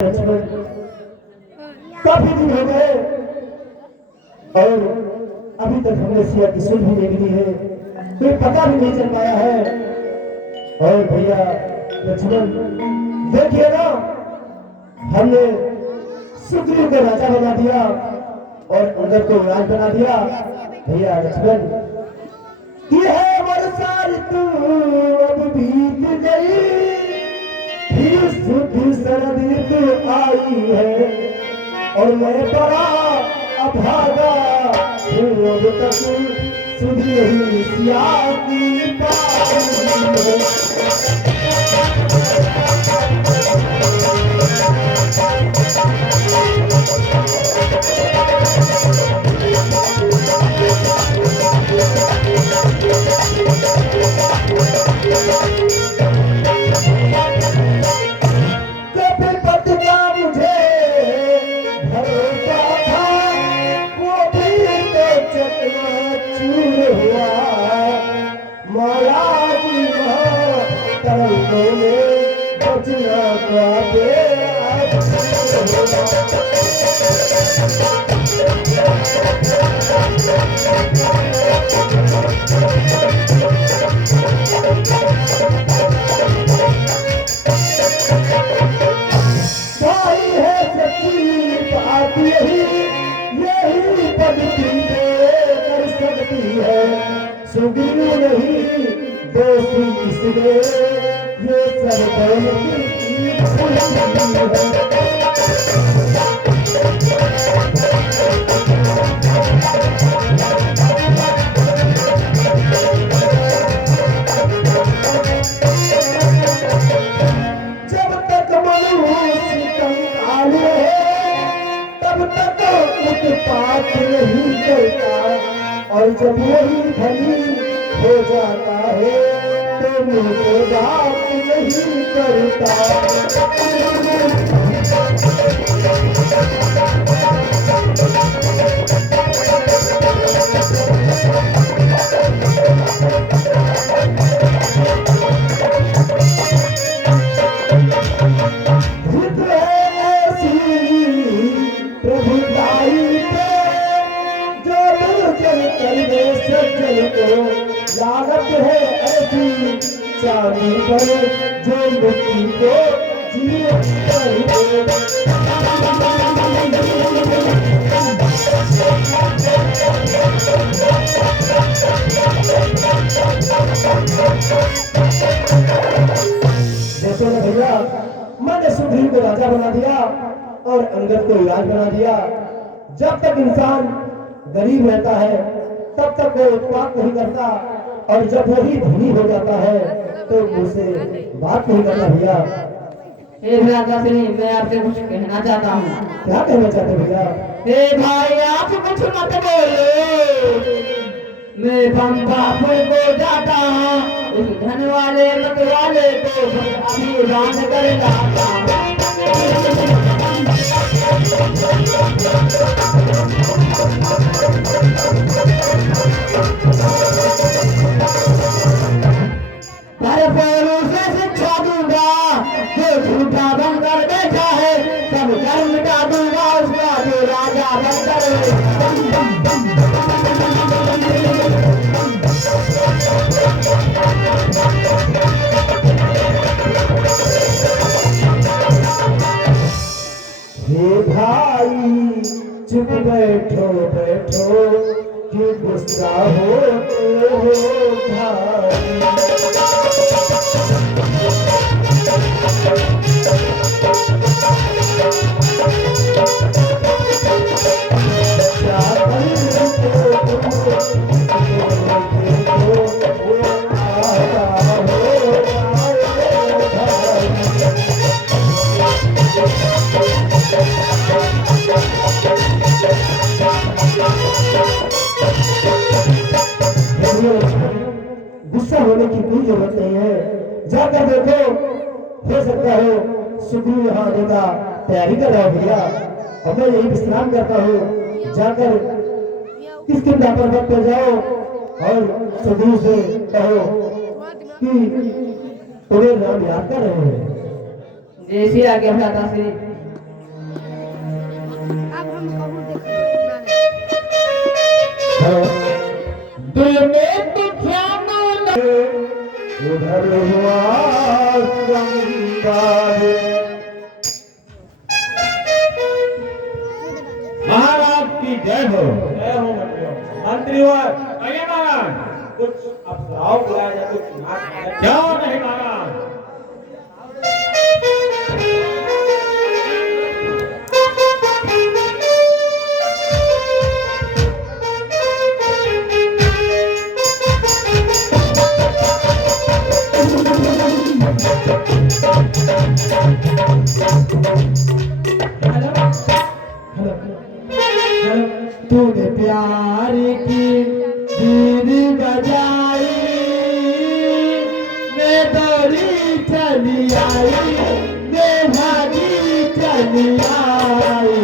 काफी दिन हो गए और अभी तक हमने सिया की सुन भी नहीं ली है, कोई पता भी नहीं चल पाया है। और भैया लक्ष्मण देखिए ना, हमने सुग्रीव को राजा बना दिया और अंगद को राज बना दिया। भैया लक्ष्मण की है वर्षा ऋतु अब बीत गई, फिर सुखी शरद ऋतु आई है और मैं बड़ा अभागा हूँ, अब तक सुध नहीं सिया की पाई है। सुग्रीव नहीं दोस्ती इसलिए ये सब दौलत की खुशी जब तक मनुष्य कंकाल है तब तक उत्पात नहीं करता, और जब वही धनी हो जाता है तो मुझे बात नहीं करता। लागत है ऐसी चांदी पर जो मिट्टी को जीवन कर दे। देखो ना भैया, मैंने सुग्रीव को राजा बना दिया और अंगद को राज बना दिया। जब तक इंसान गरीब रहता है तब तक वो उत्पाद नहीं करता, और जब वही धनी हो जाता है तो मुझसे बात नहीं करता। भैया भैया मैं आपसे कुछ कहना चाहता हूँ। क्या कहना चाहते भैया? भाई आप कुछ मत बोलो, मैं बाप को जाता हूँ, उस धन वाले मत वाले को अभी दान कर लाता हूँ। शिक्षा दूंगा जो झूठा बनकर बैठा है, सब कर्म मिटा दूंगा उसका जो राजा बनकर हे भाई चुप बैठो बैठो कि गुस्सा होते हो भाई। गुस्सा होने की कोई जरूरत नहीं है, जाकर देखो, हो सकता है सुग्रीव यहाँ आने का तैयारी कर रहा हो भैया। और मैं यही विश्राम करता हूँ, जाकर किस किंदा पर वक्त पर जाओ और सुग्रीव से कहो कि तुम्हें राम याद कर रहे हैं। जैसी आज्ञा भ्राता श्री। दिल में तो ध्यान उधर हुआ संवाद। महाराज की जय हो। जय हो मंत्रीवर। आइए महाराज। कुछ अफराव बुलाया जाए, कुछ नाच क्या नहीं महाराज। तूने प्यार की बीन बजाई, मैं दौड़ी चली आई, मैं भागी चली आई।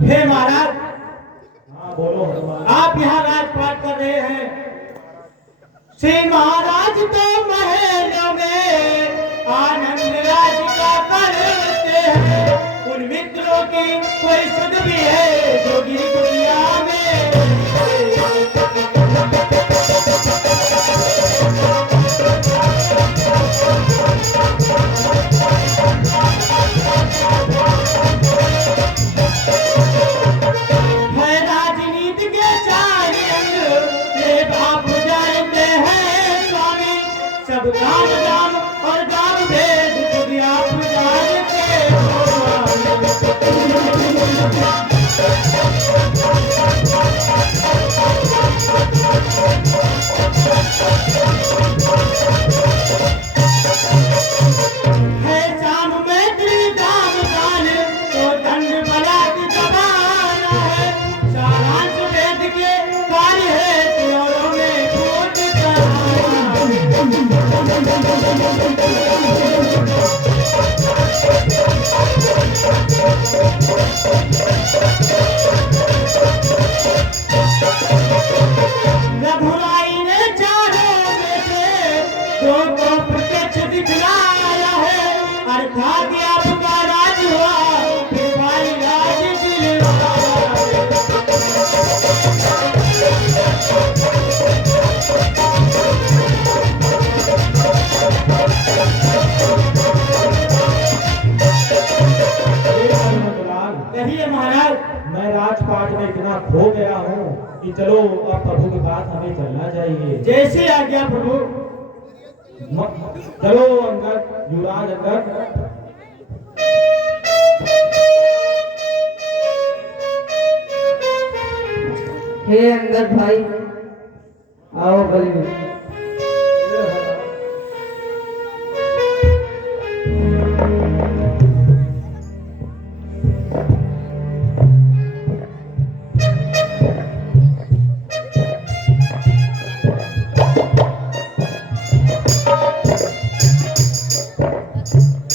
हे महाराज, हाँ बोलो हनुमान। आप यहाँ राजपाट कर रहे हैं। श्री महाराज तो महलों में आनंद राज का करते हैं। उन मित्रों की कोई सुध भी है जोगी दुनिया में। है राजनीति के चार रंग, ये बाप जानते हैं स्वामी। सब काम दाम और दाम भेद खुद आप जानते है शाम में त्रिदाम दान, तो दंड बलात् दबाना है। सारांश वेद के कार्य है, त्यों में कूट रघुराई ने चारों बेटे दो को प्रत्यक्ष दिखलाया है। अर्थात आपका राज हुआ, फिर भाई राज दिलवाया कहिए महाराज। मैं राजपाट में इतना खो गया हूँ कि चलो अब प्रभु के पास हमें चलना चाहिए। जैसी आज्ञा प्रभु। चलो अंगद, युवराज अंगद। हे अंगद भाई, आओ गली में।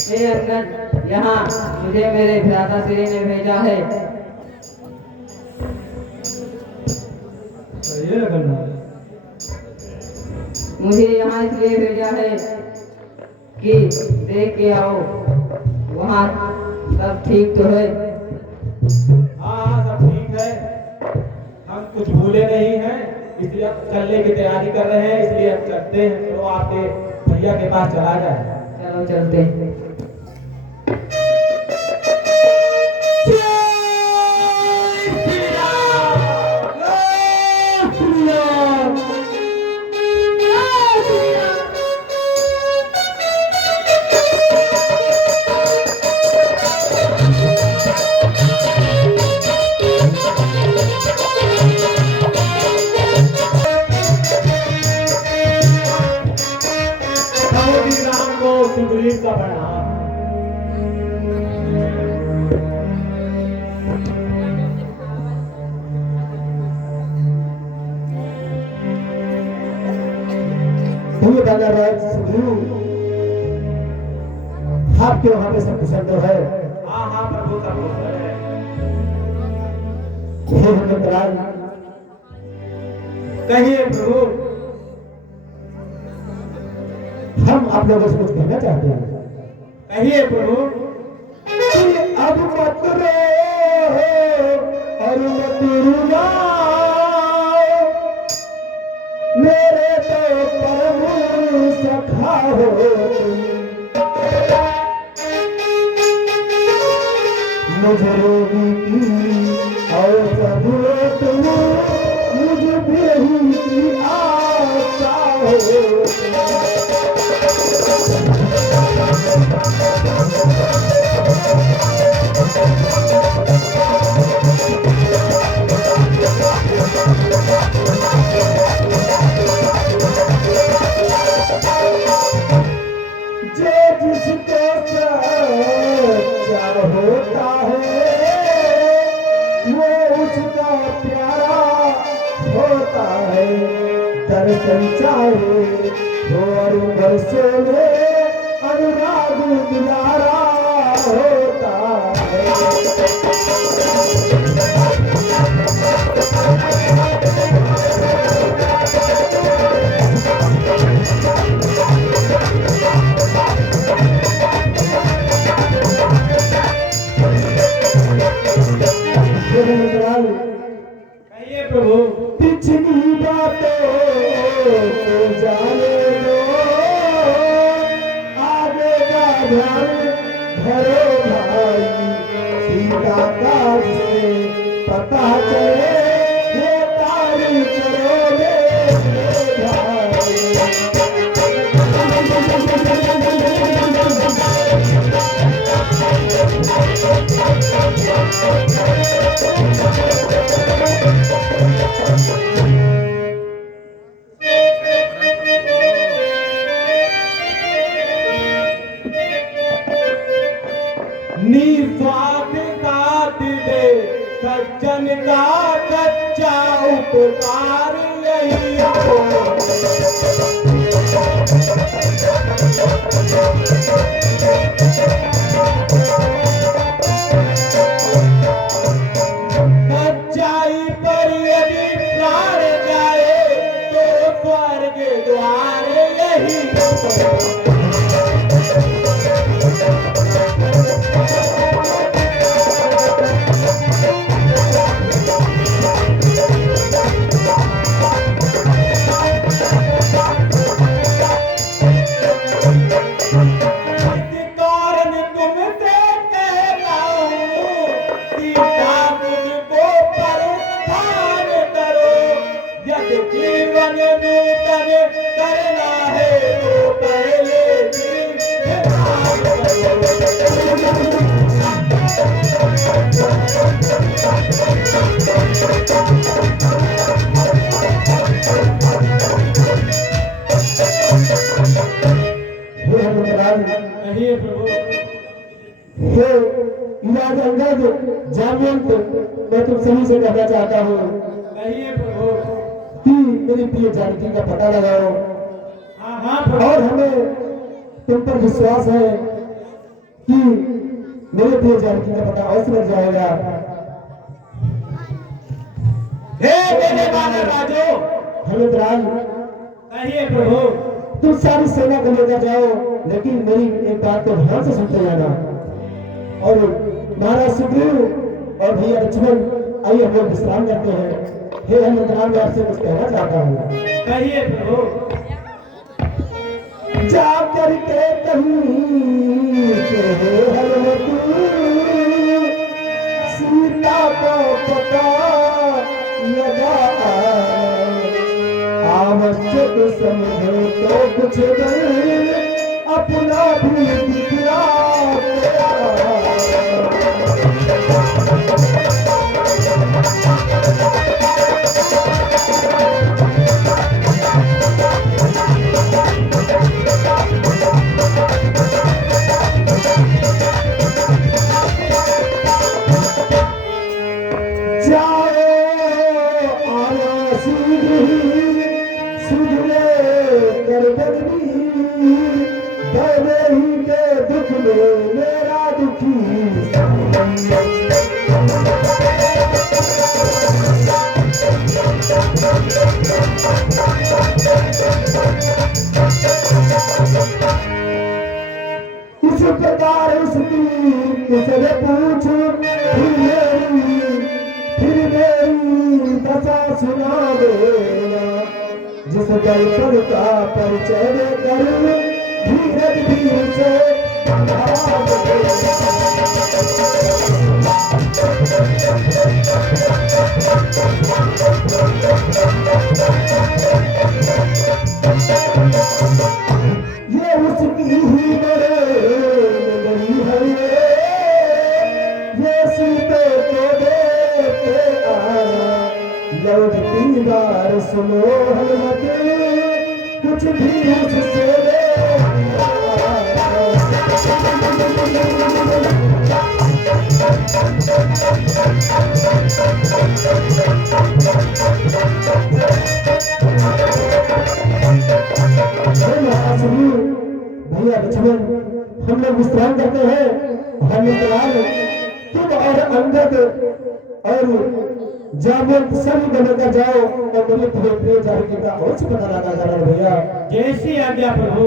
हे अंगद, यहाँ मुझे मेरे भ्राता श्री ने भेजा है। ये करना मुझे यहाँ इसलिए भेजा है कि देख के आओ वहाँ सब ठीक तो है। हाँ हाँ सब ठीक है, हम कुछ भूले नहीं हैं, इसलिए अब चलने की तैयारी कर रहे हैं, इसलिए हम चलते हैं। तो आपके भैया के पास चला जाए। चलो चलते हैं। प्रभु श्री राम को सुग्रीव का प्रणाम। भूमि राज सुग्रीव, आपके वहां पे सब कुशल तो है? हाँ हाँ प्रभु सब कुशल है। हे हनुमंतराज, कहिए प्रभु। हम आप लोगों से कुछ कहना चाहते हैं। कहिए प्रभु। कि अब मत रो और मत रुलाओ, मेरे तो परम सखा हो तुम। मुझे रोगी की और प्रभु तुम, मुझे भी की आशा हो। जो जिसको सच्चा होता है, वो उसका प्यारा होता है। दर्शन चाहे हो और बरसों में अनुराग दुलारा होता है। कहिए प्रभु। पिछली बातों को जाने दो, आगे का ध्यान धरो भाई। सीता का जिसे पता चले, ये तारी करोगे निस्वार्थ साथ दे सज्जन का सच्चा उपकार यही हो। सच्चाई पर यदि प्राण जाए तो स्वर्ग द्वार यही हो। जीवन नूतन करना है तो पहले कहिए प्रभु। हे इलाज अंगद जामवंत, मैं तुम सभी से कहना चाहता हूँ कहिए प्रभु। कि मेरी प्रिय जानकी का पता लगाओ। हाँ हाँ प्रभु। और हमें तुम पर विश्वास है कि मेरे प्रिय जानकी का पता अवश्य लग जाएगा। हे मेरे वाले राजो, हनुमंतराज, कहिए प्रभु। तुम सारी सेना को लेकर जाओ, लेकिन मेरी एक बात को ध्यान से सुनते जाना। और महाराज सुग्रीव और भैया लक्ष्मण आइए हम लोग विश्राम करते हैं। हे हनुमान, मैं आपसे कुछ कहना चाहता हूँ। कहिए प्रभु। जा करके कहीं से हल तू सीता को पता लगा, आवश्यक समझो तो कुछ नहीं अपना भी दिखला मेरा दुखी इस प्रकार उसकी किसने पूछू फिर मेरी दशा सुना देना, जिस दर्शन का परिचय करूं धीरज धीर से ये उसकी ही नगरी है, ये सीते को देखते आया, लौटती बार सुनो हनुमत कुछ भी उससे भैया लक्ष्मण हम लोग विश्राम करते हैं। हनुमान तुम और अंगद और जामुन सभी बनकर जाओ और मेरे प्रिय जानकी का और पता लगा जा रहा भैया। जैसी आज्ञा प्रभु।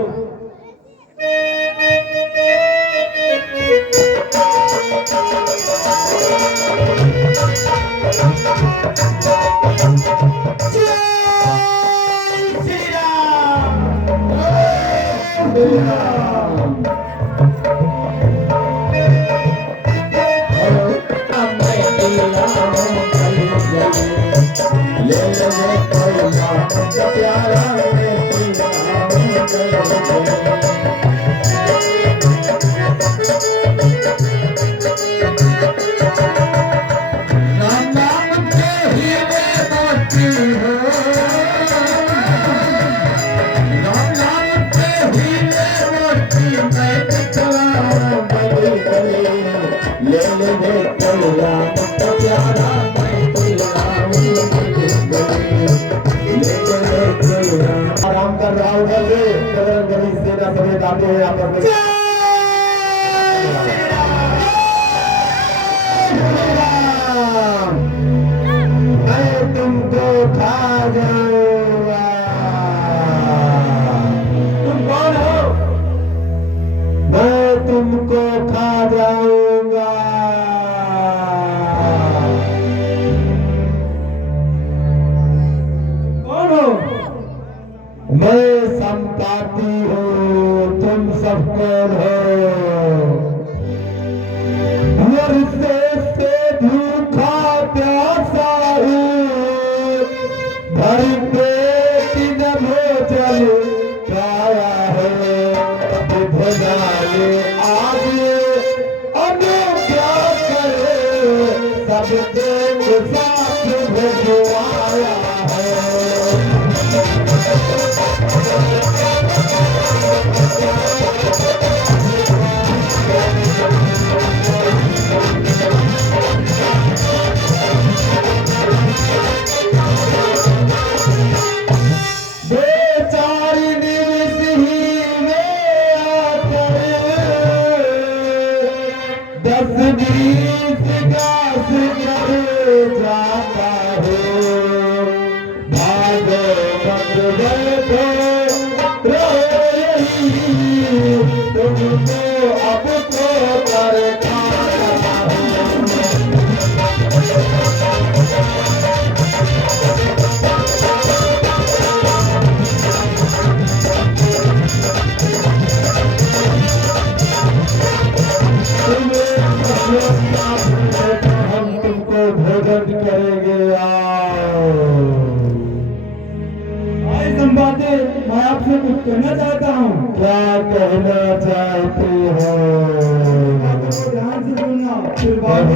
आराम कर रहा हूँ गली सेना समेत आते हैं आपस में। मैं तुमको खा जाऊंगा। तुम कौन हो? मैं तुमको खा जाऊंगा। कौन हो? मैं संपाति हूँ, तुम सब कौन हो? मरते से भूखा प्यासा हूँ, भर पेट न भोजन खाया है, भुनाने आगे अनुज्ञा करे, सब देव साथ भजवाया है। तुमको अब तो कर चाहते हो। ध्यान से सुनना, फिर बात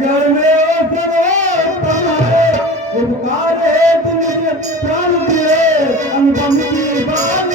घर में उपकार है तुझे प्राण दिए अनुपम की बात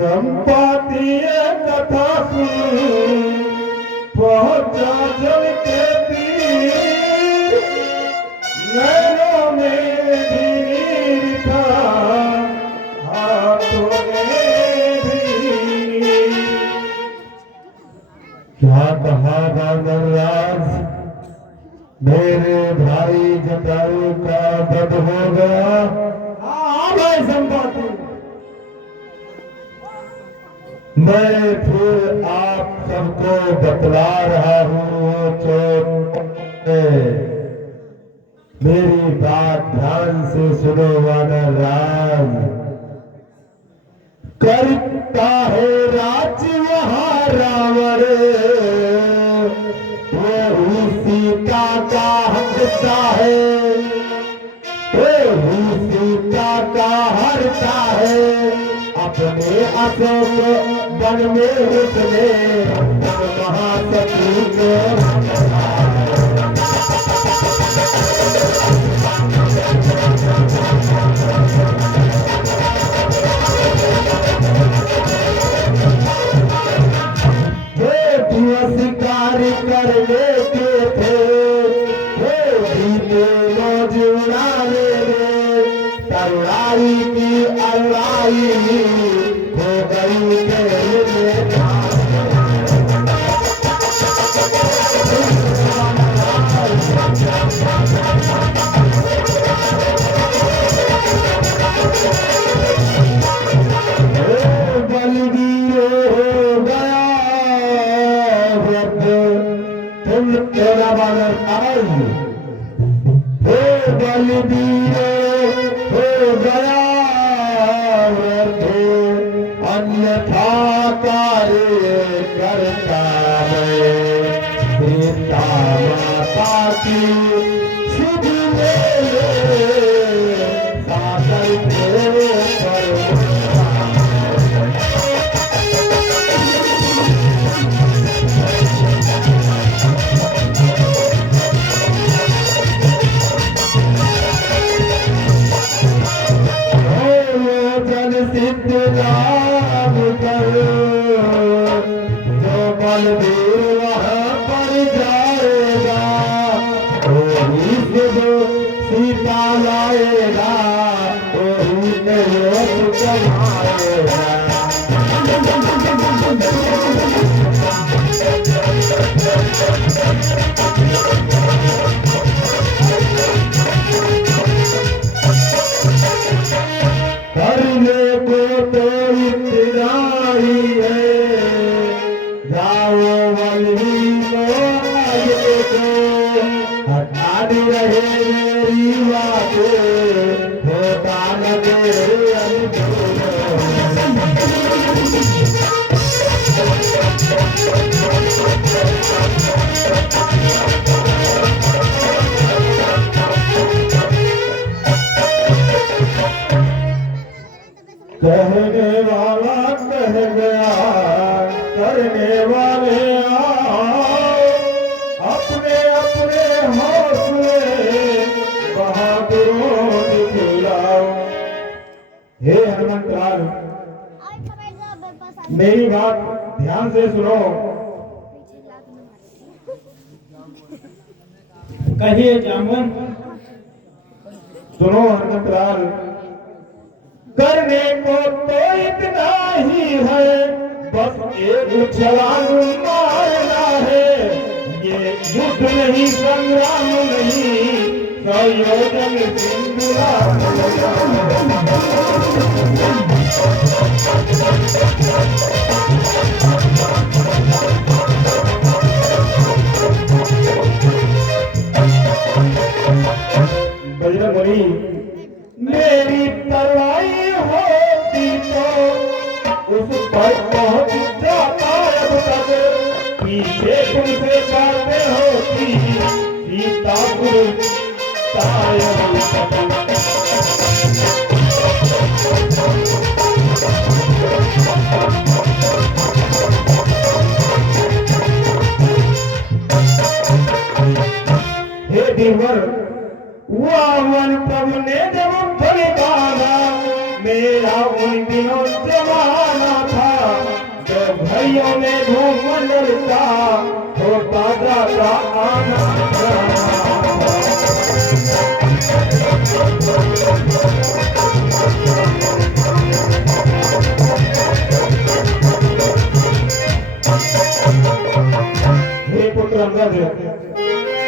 संपाती कथा सुन पहुंचा जल के तीर, नैनों में भी नीर था, हाथों में भी नीर। क्या कहा बानरराज, मेरे भाई जटायु का वध हो गया। हाँ भाई संपाती, मैं फिर आप सबको बतला रहा हूँ चोट मेरी बात ध्यान से सुनो वानरराज। करता है राज वहाँ रावण, वही सीता का हटता है, वही सीता का हरता है। अपने अशोक वन में उसने महासती को शिकार करने के थे, मौज उड़ाने में तरुणाई की अरुणाई हो गई खेल में। बलवीर हो गया व्रत, तुम तेरा बालक आई बलबीर हो गया वृद्ध, अन्यथा कार्य करता है। सीता माता की सुध ले सागर के पर सिद्ध नाम कर जो बलबीर वहाँ पर जाएगा, वही शुभ सीता लाएगा, वही निर्वत जमाएगा। करने को तो इतना ही है, जाओ बलबीर को आगे को, हटा रहे मेरी बातें, होता लगे अनुकूल। कहने वाला कह गया, करने वाले आओ, अपने अपने हौसले बहादुरों दिखलाओ। हे हनुमंतलाल, मेरी बात ध्यान से सुनो। कहिए जामुन। सुनो हनुमंतलाल, करने को तो इतना ही है, बस एक छलांग मारना है। ये युद्ध नहीं, संग्राम नहीं, संयोजन सिंधुराम। बजरंगबली, मेरी तलवार होती तो उस पर पहुंच जाता अब तक, पीछे तुमसे बातें होती सीतापुर तायब तक। हे देवर, वामन प्रभु ने जब बलिदाना, मेरा उन दिनों जमाना था, जब भाइयों ने भूमंडल का होता जाता आना जाना। हे पुत्र अंगद,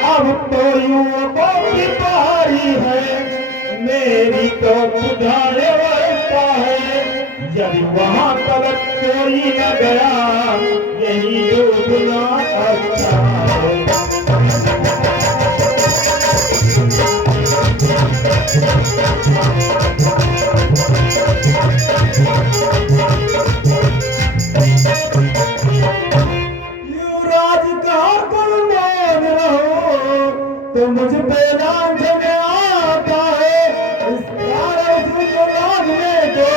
अब तो युवकों की बारी है, मेरी तो बुझाने वाला है। यदि वहाँ तलक कोई न गया, यही डूबना अच्छा है। युवराज कहा कुर्बान रहो, तो मुझ पे नाम में आता है। इस कारण को लागने को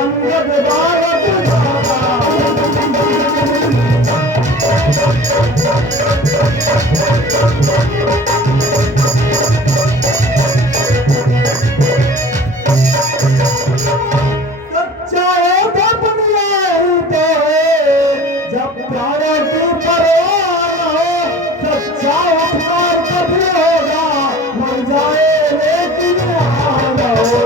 अंगद भारत जाता। सच्चा है तो दुनिया ही तो है, जब प्राणों की परवाह न हो, सच्चा उपकार कभी होगा, मर जाए लेकिन यहाँ न हो।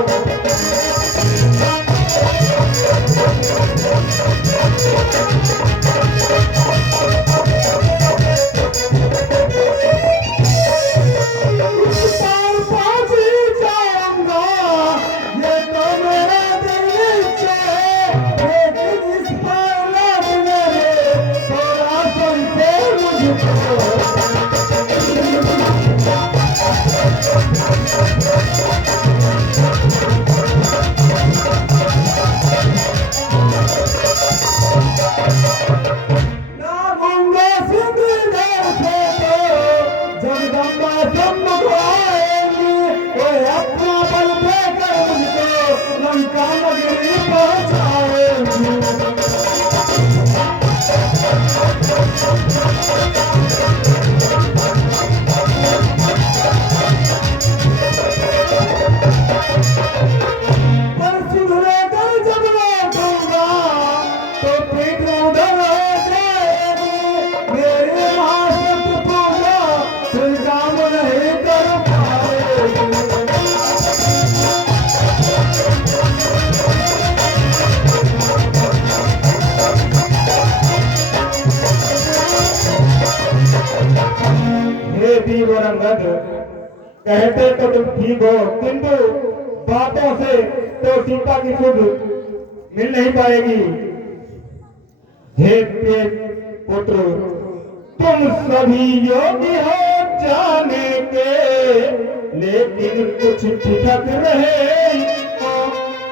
कहते तो तुम ठीक हो, किंतु बातों से तो सीता की सुध मिल नहीं पाएगी। हे पुत्र, तुम सभी योग्य हो जाने के, लेकिन कुछ ठिठक रहे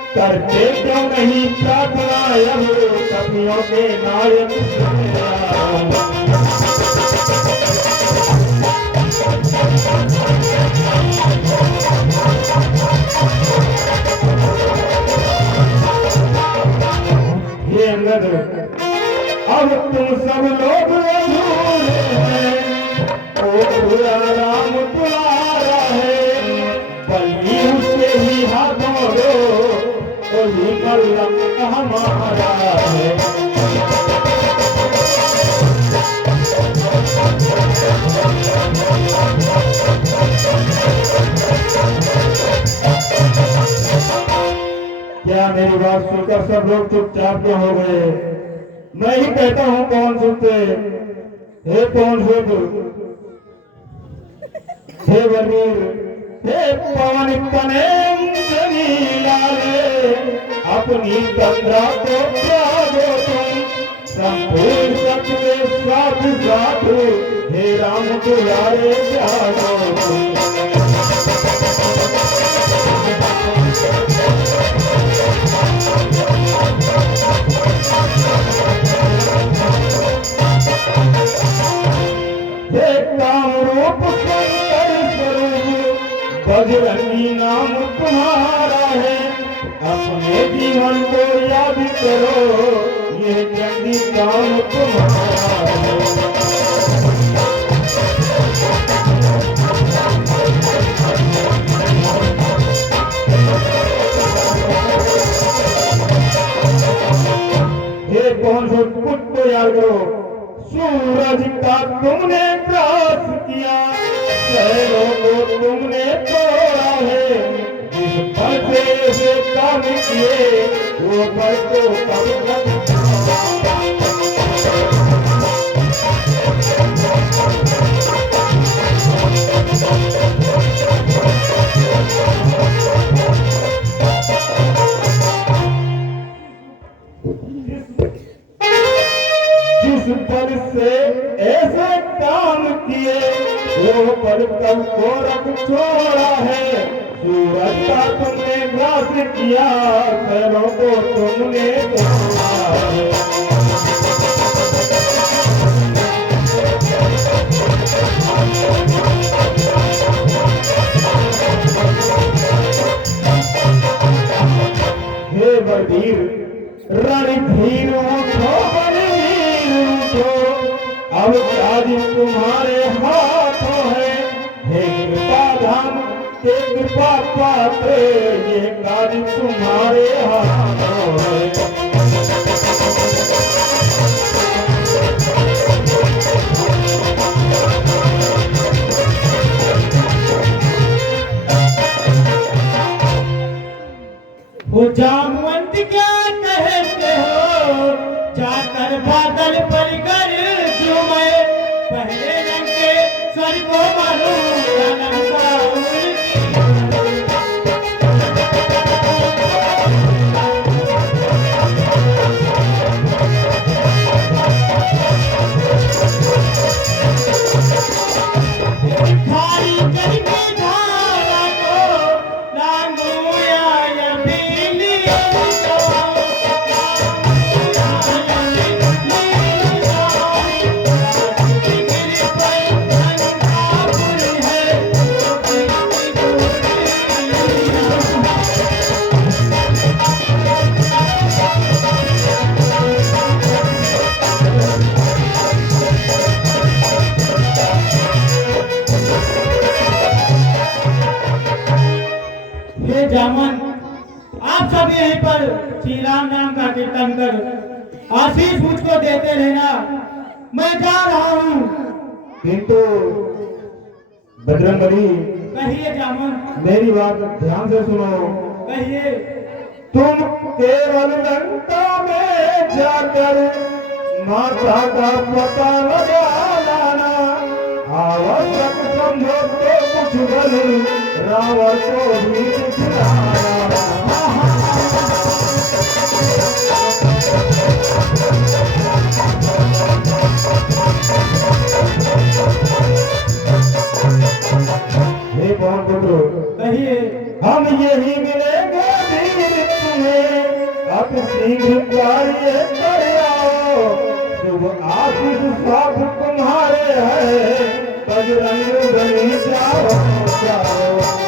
करते क्यों नहीं प्रार्थना अब सपियों के नायक। ये अंगद, अब तुम सब लोग अधूरे हैं, ओ राम तुम्हारा है, बल्कि उसके ही हाथों दो, वही मल्लक हमारा है। क्या मेरी बात सुनकर सब लोग चुपचाप क्यों हो गए? मैं ही कहता हूँ कौन सुनते? हे कौन सुन, हे वजीर, हे पवन तने लाले, अपनी तंद्रा को त्यागो तुम, संपूर्ण सत्य के साथ साथ, हे राम दुलारे त्यागो तुम। हे कामरूप शंकर स्वरूप, बजरंगी नाम तुम्हारा है, अपने जीवन को याद करो, ये जंगी काम तुम्हारा है। हे कौन सो कुछ तो याद करो, सूरज का तुमने ग्रास किया, शहरों को तुमने तोड़ा है, जिस पर से काम किए वो पर को कब जिस पर से ऐसे काम किए वो पर कब को रख छोड़ा है, सूरज का तुमने ग्रास किया, शहरों को तुमने तोड़ा है। हे बलवीर, रणधीर उठो, बलवीर उठो, अब कार्य तुम्हारे हाथों है, हे कृपा धाम के कृपा पात्र, ये कार्य तुम्हारे हाथों है। वो जामवंत क्या कहते हो, जाकर बादल पर कर चूमे, पहले रंग के स्वर को मालूम जन्म का खाली करके धारा को लांगू या बिल्ली हे जामन, आप सब यहीं पर श्री राम नाम का कीर्तन कर आशीष मुझको देते रहना, मैं जा रहा हूँ। किंतु बजरंगबली, कहिए जामन। मेरी बात ध्यान से सुनो। कहिए। तुम केवल लंका में जाकर माता का पता लगा लाना, आवश्यक समझो तो छुगल रावण को भी दिखलाया। हे पवन पुत्र, नहीं हम यही मिलेंगे वीर तुम्हें, अब शीघ्र कार्य कर आओ। शुभ आशीष साथ तुम्हारे है, बजरंग बली जाओ जाओ।